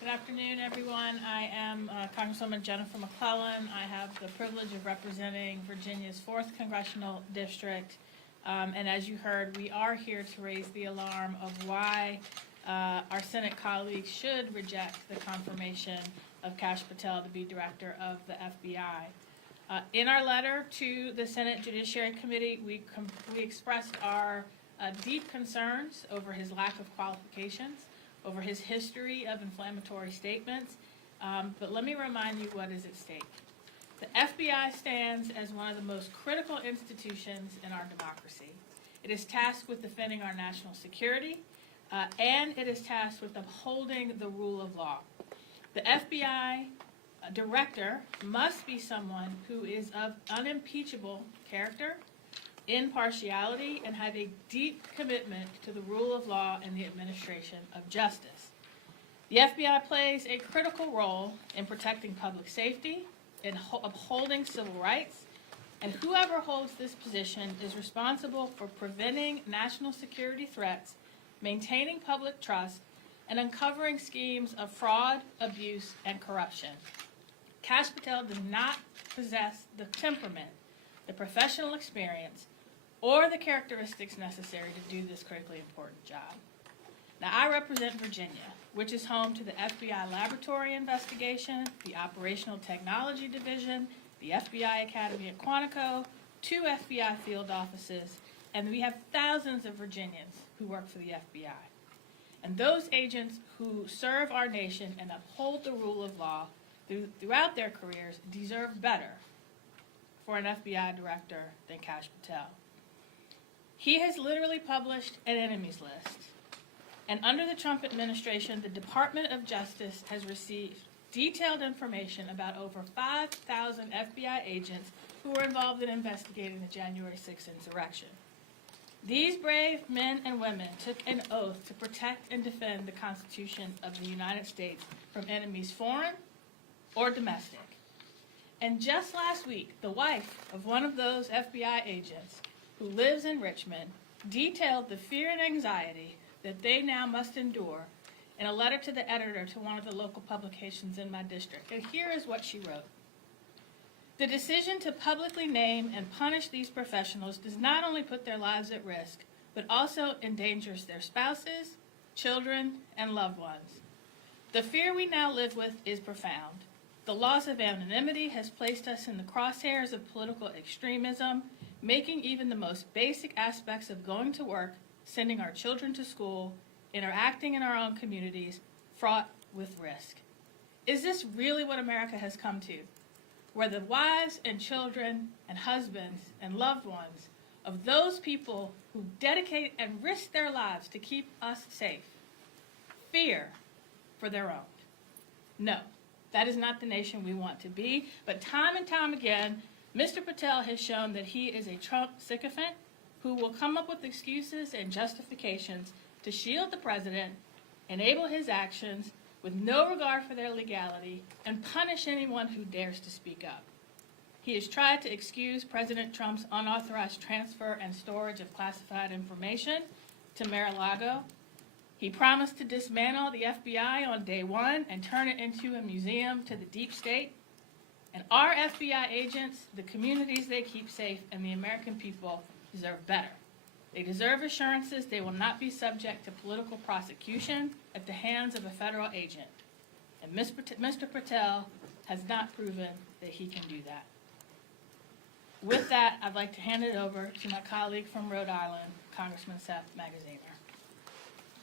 Good afternoon, everyone. I am Congresswoman Jennifer McClellan. I have the privilege of representing Virginia's 4th Congressional District. And as you heard, we are here to raise the alarm of why our Senate colleagues should reject the confirmation of Kash Patel to be director of the FBI. In our letter to the Senate Judiciary Committee, we expressed our deep concerns over his lack of qualifications, over his history of inflammatory statements, but let me remind you what is at stake. The FBI stands as one of the most critical institutions in our democracy. It is tasked with defending our national security, and it is tasked with upholding the rule of law. The FBI director must be someone who is of unimpeachable character, impartiality, and have a deep commitment to the rule of law and the administration of justice. The FBI plays a critical role in protecting public safety, in upholding civil rights, and whoever holds this position is responsible for preventing national security threats, maintaining public trust, and uncovering schemes of fraud, abuse, and corruption. Kash Patel does not possess the temperament, the professional experience, or the characteristics necessary to do this critically important job. Now, I represent Virginia, which is home to the FBI Laboratory Investigation, the Operational Technology Division, the FBI Academy at Quantico, 2 FBI field offices, and we have thousands of Virginians who work for the FBI. And those agents who serve our nation and uphold the rule of law throughout their careers deserve better for an FBI director than Kash Patel. He has literally published an enemies list. And under the Trump administration, the Department of Justice has received detailed information about over 5,000 FBI agents who were involved in investigating the January 6th insurrection. These brave men and women took an oath to protect and defend the Constitution of the United States from enemies foreign or domestic. And just last week, the wife of one of those FBI agents who lives in Richmond detailed the fear and anxiety that they now must endure in a letter to the editor to one of the local publications in my district. And here is what she wrote. The decision to publicly name and punish these professionals does not only put their lives at risk, but also endangers their spouses, children, and loved ones. The fear we now live with is profound. The loss of anonymity has placed us in the crosshairs of political extremism, making even the most basic aspects of going to work, sending our children to school, interacting in our own communities, fraught with risk. Is this really what America has come to? Where the wives and children and husbands and loved ones of those people who dedicate and risk their lives to keep us safe fear for their own? No, that is not the nation we want to be. But time and time again, Mr. Patel has shown that he is a Trump sycophant who will come up with excuses and justifications to shield the president, enable his actions with no regard for their legality, and punish anyone who dares to speak up. He has tried to excuse President Trump's unauthorized transfer and storage of classified information to Mar-a-Lago. He promised to dismantle the FBI on day one and turn it into a museum to the deep state. And our FBI agents, the communities they keep safe, and the American people deserve better. They deserve assurances they will not be subject to political prosecution at the hands of a federal agent. And Mr. Patel has not proven that he can do that. With that, I'd like to hand it over to my colleague from Rhode Island, Congressman Seth Magaziner.